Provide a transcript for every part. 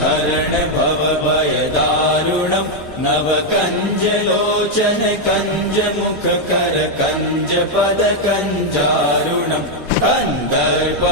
हरण भव भय दारुणम् नव कञ्जलोचन कञ्जमुख कर कञ्ज पद कञ्जारुणम् कन्दर्प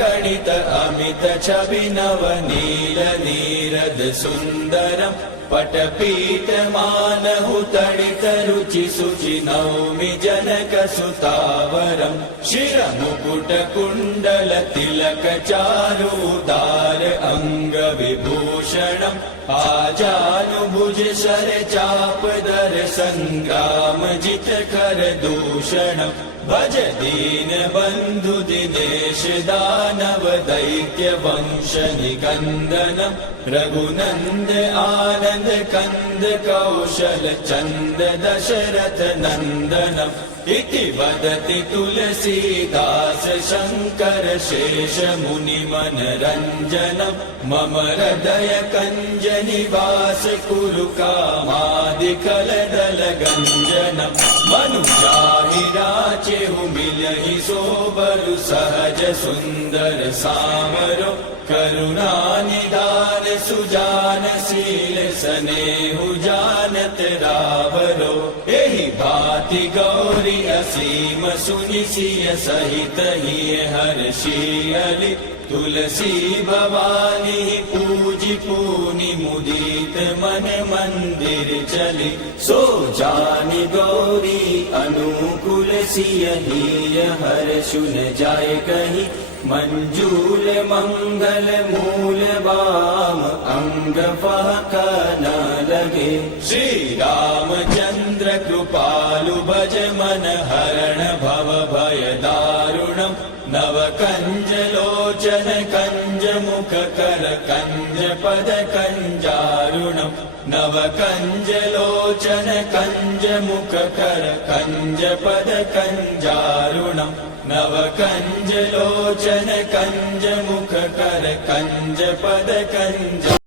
गणित अमित छवि नव नील नीरद सुन्दरम् पटपीठ मानहु तडित रुचि सुचि नौमि जनक सुतावरम् शिरमुकुट कुण्डल तिलक चारुदार अङ्ग विभूषणम् आजानुभुज शर चाप दर सङ्ग्राम जित कर दूषणम् भज दीन बन्धु दिनेश दानव दैत्य वंश निकन्दनम् रघुनन्द आनन्द कन्द कौशल चन्द दशरथ नन्दनम् इति वदति तुलसीदास शङ्कर शेष मुनि मनरञ्जनम् मम हृदय कञ्ज निवास कुरु कामादिकलदल गञ्जनम् मनुजाहि राचेहु मिलहि सोबरु सहज सुन्दर सामरो करुणा निदान सुजान शील स्नेहु जानत रावरो एहि भाति गौरी असीम सुनि सिय सहित हिय हर्षियलि तुलसी भवानी पूजि पूनि मुदित मन मंदिर चली सो जानि गौरी अनुकूल सिय हिय हर्षुन जाय कहि मंजूल मंगल मूल वाम अंग फहक न लगे श्री रामचंद्र कृपालु भज मन हरण भव भय दारुणम् नव कंज लोचन कंज मुख कर कंज पद कंजारुणम् नव कंज लोचन कंज मुख कर कंज पद कंजारुणम् नव कंज लोचन कंज मुख कर कंज पद कंजा